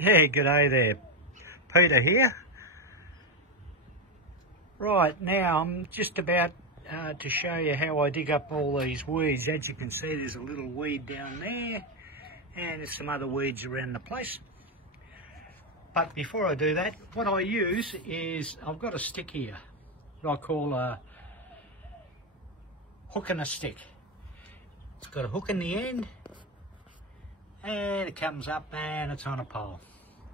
Yeah, g'day there. Peter here. Right, now I'm just about to show you how I dig up all these weeds. As you can see, there's a little weed down there and there's some other weeds around the place. But before I do that, what I use is, I've got a stick here, what I call a hook and a stick. It's got a hook in the end and it comes up and it's on a pole.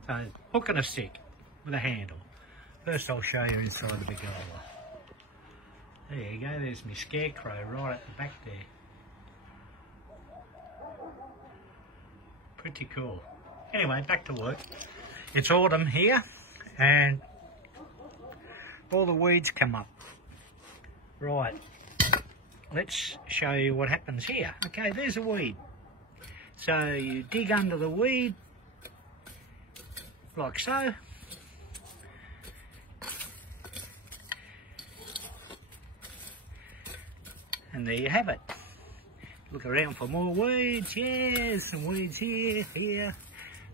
So, hook and a stick with a handle. First I'll show you inside the big hole. There you go, there's my scarecrow right at the back there. Pretty cool. Anyway, back to work. It's autumn here and all the weeds come up. Right, let's show you what happens here. Okay, there's a weed. So you dig under the weed, like so. And there you have it. Look around for more weeds. Yeah, some weeds here, here,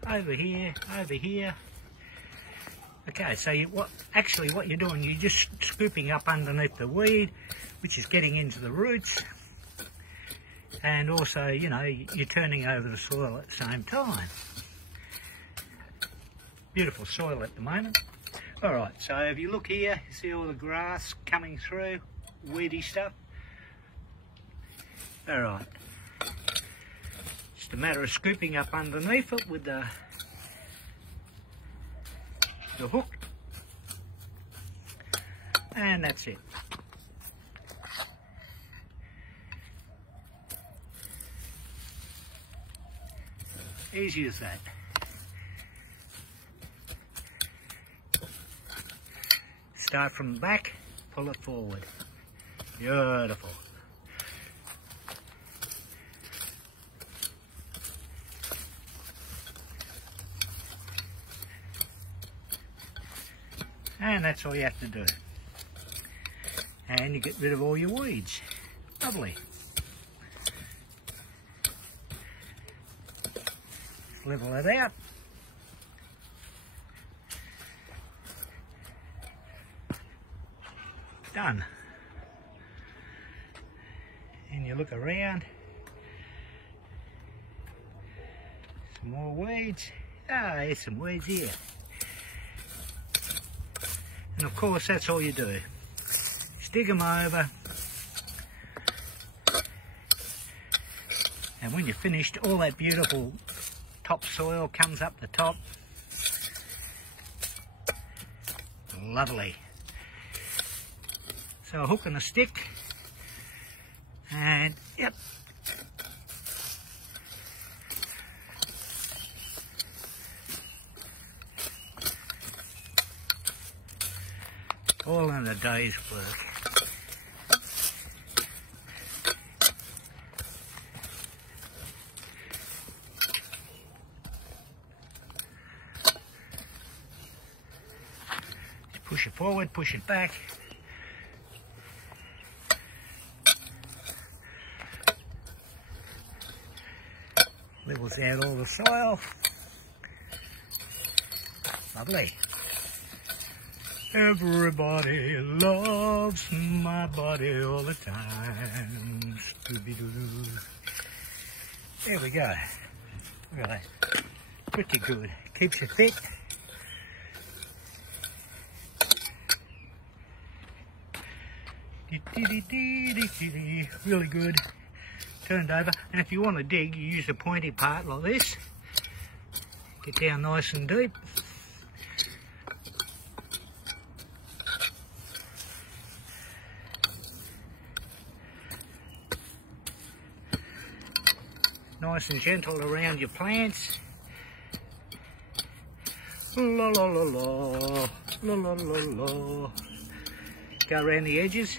over here, over here. Okay, so what you're doing, you're just scooping up underneath the weed, which is getting into the roots. And also, you know, you're turning over the soil at the same time. Beautiful soil at the moment. All right, so if you look here, you see all the grass coming through, weedy stuff. All right, just a matter of scooping up underneath it with the hook, and that's it. Easy as that. Start from the back, pull it forward. Beautiful. And that's all you have to do. And you get rid of all your weeds. Lovely. Just level it out. Done. And you look around. Some more weeds. Ah, there's some weeds here. And of course, that's all you do. Just dig them over. And when you're finished, all that beautiful topsoil comes up the top. Lovely. So a hook and a stick, and yep. All in a day's work. Just push it forward, push it back. Levels out all the soil. Lovely. Everybody loves my body all the time. Scooby-Doo. There we go. Look at that. Pretty good. Keeps you fit. Really good. Turned over. And if you want to dig, you use a pointy part like this. Get down nice and deep. Nice and gentle around your plants. La la la la, la la la la. Go around the edges.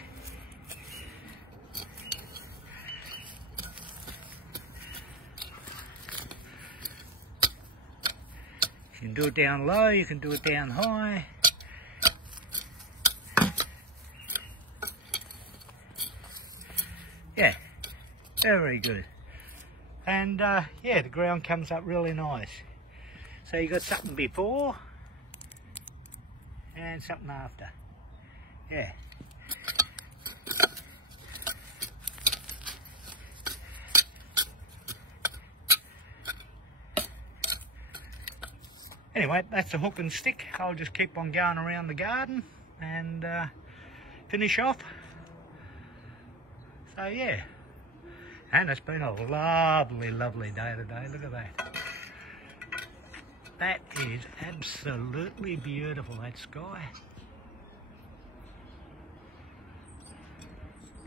You can do it down low, you can do it down high. Yeah, very good. And yeah, the ground comes up really nice. So you got something before and something after. Yeah. Anyway, that's the hook and stick. I'll just keep on going around the garden and finish off. So yeah, and it's been a lovely, lovely day today. Look at that. That is absolutely beautiful, that sky.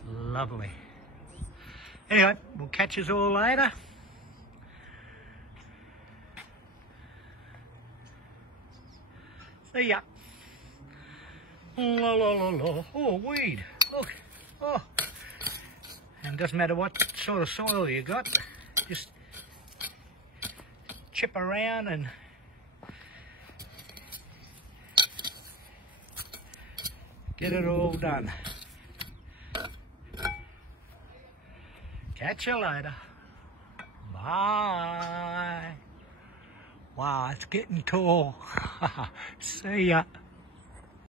Lovely. Anyway, we'll catch us all later. See ya. La la la la. Oh, weed. Look. Oh. And it doesn't matter what sort of soil you got, just chip around and get it all done. Catch you later. Bye. Wow, it's getting tall. See ya.